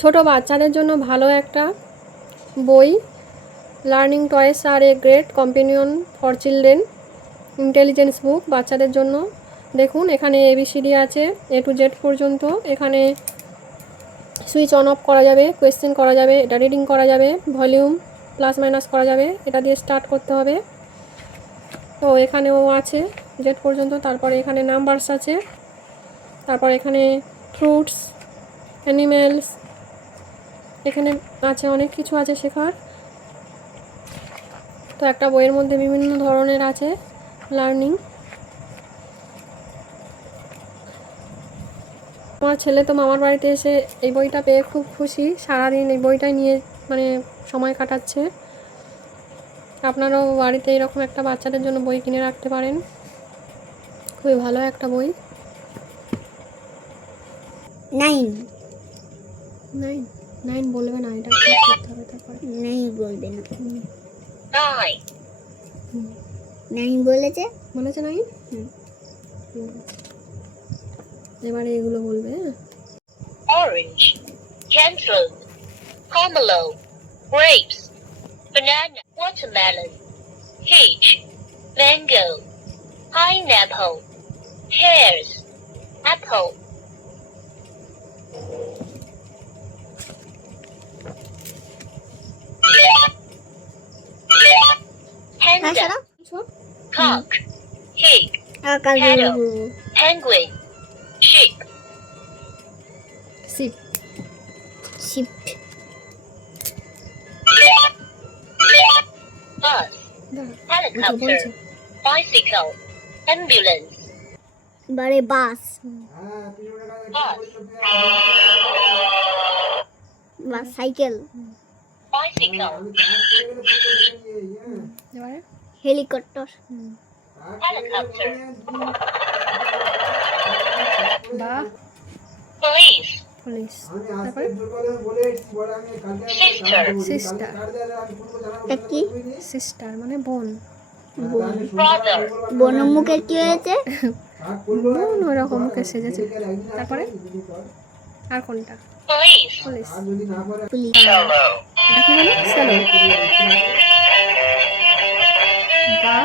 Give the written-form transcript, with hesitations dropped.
ছোট বাচ্চাদের জন্য ভালো একটা বই, লার্নিং টয়েস আর a great companion for children, intelligence book বাচ্চাদের জন্য। দেখুন এখানে ABCD আছে A to Z পর্যন্ত। এখানে সুইচ অন অফ করা যাবে, কোয়েশ্চেন করা যাবে, এটা রিডিং করা যাবে, ভলিউম প্লাস মাইনাস করা যাবে, এটা দিয়ে স্টার্ট করতে হবে। তো এখানেও আছে Z পর্যন্ত। তারপরে এখানে নাম্বারস আছে, তারপর এখানে ফ্রুটস, অ্যানিমেলস, এখানে আছে অনেক কিছু আছে শেখার। তো একটা বইয়ের মধ্যে বিভিন্ন ধরনের আছে লার্নিং। আমার ছেলে তো মামার বাড়িতে এসে এই বইটা পেয়ে খুব খুশি, সারাদিন এই বইটাই নিয়ে মানে সময় কাটাচ্ছে। আপনারাও বাড়িতে এরকম একটা বাচ্চাদের জন্য বই কিনে রাখতে পারেন, খুবই ভালো একটা বই। 9 9 9 বলবে না, এটা ঠিক করতে হবে। তারপরে 9 বলবে না। 9 বলেছে 9। এবারে এগুলো বলবে। Orange, cantaloupe, pomelo, grapes, banana, watermelon, peach, mango, pineapple, pears, apple. Panda, cock, pig, cattle, penguin, sheep. Sheep. Sheep Bus, helicopter, bicycle, ambulance, এবারে বাস bus, বা সাইকেল bicycle, এবারে হেলিকপ্টার helicopter, বা police, পুলিশ। তারপরে sister, sister. কি sister মানে বোন। brother, বনমুখের কি হয়েছে বোন ওরকম মুখে সেজেছে। তারপরে আর কোনটা? police, police. পুলিশ cello, এটা কি বলে? স্যালো। বা